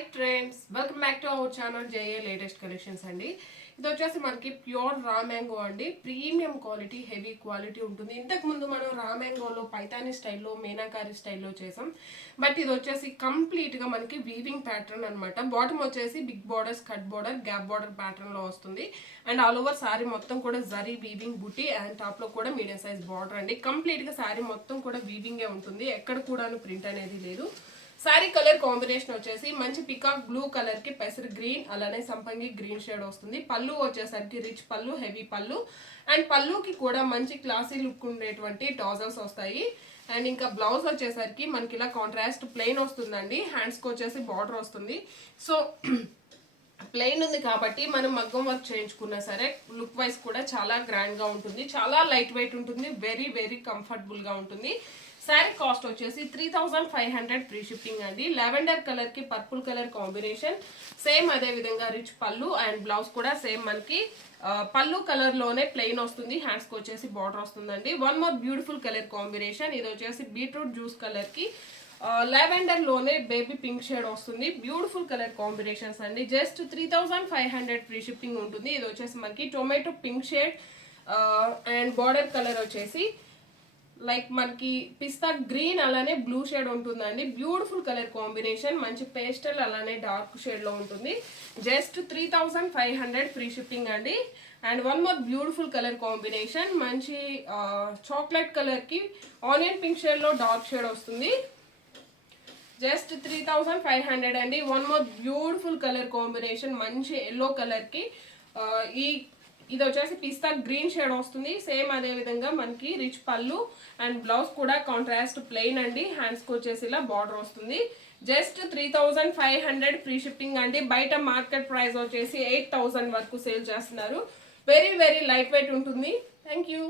Hi friends, welcome back to our channel JA latest collections అండి. ఇది వచ్చేసి మనకి ప్యూర్ రా మ్యాంగో అండి. ప్రీమియం క్వాలిటీ, హెవీ క్వాలిటీ ఉంటుంది. ఇంతకు ముందు మనం రా మ్యాంగోలో పైతానీ స్టైల్లో, మీనాకారి స్టైల్లో చేసాం. బట్ ఇది వచ్చేసి కంప్లీట్గా మనకి వీవింగ్ ప్యాటర్న్ అనమాట. బాటమ్ వచ్చేసి big borders, cut border, gap border ప్యాటర్న్లో వస్తుంది. అండ్ ఆల్ ఓవర్ శారీ మొత్తం కూడా జరీ వీవింగ్ బుటీ అండ్ టాప్లో కూడా మీడియం సైజ్ బార్డర్ అండి. కంప్లీట్గా శారీ మొత్తం కూడా వీవింగే ఉంటుంది. ఎక్కడ కూడా ప్రింట్ అనేది లేదు. శారీ కలర్ కాంబినేషన్ వచ్చేసి మంచి పికాక్ బ్లూ కలర్ కి పెసర్ గ్రీన్, అలానే సంపంగి గ్రీన్ షేడ్ వస్తుంది. పళ్ళు వచ్చేసరికి రిచ్ పళ్ళు, హెవీ పళ్ళు. అండ్ పళ్ళుకి కూడా మంచి క్లాసీ లుక్ ఉండేటువంటి టాజల్స్ వస్తాయి. అండ్ ఇంకా బ్లౌజ్ వచ్చేసరికి మనకి ఇలా కాంట్రాస్ట్ ప్లెయిన్ వస్తుందండి. హ్యాండ్స్కి వచ్చేసి బార్డర్ వస్తుంది. సో ప్లెయిన్ ఉంది కాబట్టి మనం మగ్గం వర్క్ చేయించుకున్నా సరే లుక్ వైజ్ కూడా చాలా గ్రాండ్గా ఉంటుంది. చాలా లైట్ వెయిట్ ఉంటుంది. వెరీ వెరీ కంఫర్టబుల్గా ఉంటుంది. శారీ కాస్ట్ వచ్చేసి 3500 ఫ్రీ షిప్పింగ్ అండి. లెవెండర్ కలర్ కి పర్పుల్ కలర్ కాంబినేషన్, సేమ్ అదే విధంగా రిచ్ పళ్ళు అండ్ బ్లౌజ్ కూడా సేమ్ మనకి పళ్ళు కలర్ లోనే ప్లెయిన్ వస్తుంది. హ్యాండ్స్ కి వచ్చేసి బార్డర్ వస్తుందండి. One more beautiful colour combination, ఇది వచ్చేసి బీట్రూట్ జ్యూస్ కలర్ కి లెవెండర్ లోనే బేబీ పింక్ షేడ్ వస్తుంది. బ్యూటిఫుల్ కలర్ కాంబినేషన్స్ అండి. జస్ట్ 3500 ఫ్రీ షిప్పింగ్ ఉంటుంది. ఇది వచ్చేసి మనకి tomato pink shade and border colour వచ్చేసి లైక్ మనకి పిస్తా గ్రీన్ అలానే బ్లూ షేడ్ ఉంటుందండి. బ్యూటిఫుల్ కలర్ కాంబినేషన్, మంచి పేస్టల్ అలానే డార్క్ షేడ్ లో ఉంటుంది. జస్ట్ 3500 ఫ్రీ షిప్పింగ్ అండి. And one more beautiful colour combination, మంచి చాక్లెట్ కలర్ కి ఆనియన్ పింక్ షేడ్ లో డార్క్ షేడ్ వస్తుంది. జస్ట్ 3500 అండి. One more beautiful colour combination, మంచి ఎల్లో కలర్ కి ఇది వచ్చేసి పిస్తా గ్రీన్ షేడ్ వస్తుంది. సేమ్ అదే విధంగా మనకి రిచ్ పళ్ళు అండ్ బ్లౌజ్ కూడా కాంట్రాస్ట్ ప్లెయిన్ అండి. హ్యాండ్స్ కి వచ్చేసి ఇలా బార్డర్ వస్తుంది. జస్ట్ 3500 ఫ్రీ షిప్పింగ్ అండి. బయట మార్కెట్ ప్రైస్ వచ్చేసి 8000 వరకు సేల్ చేస్తున్నారు. వెరీ వెరీ లైట్ వెయిట్ ఉంటుంది. Thank you.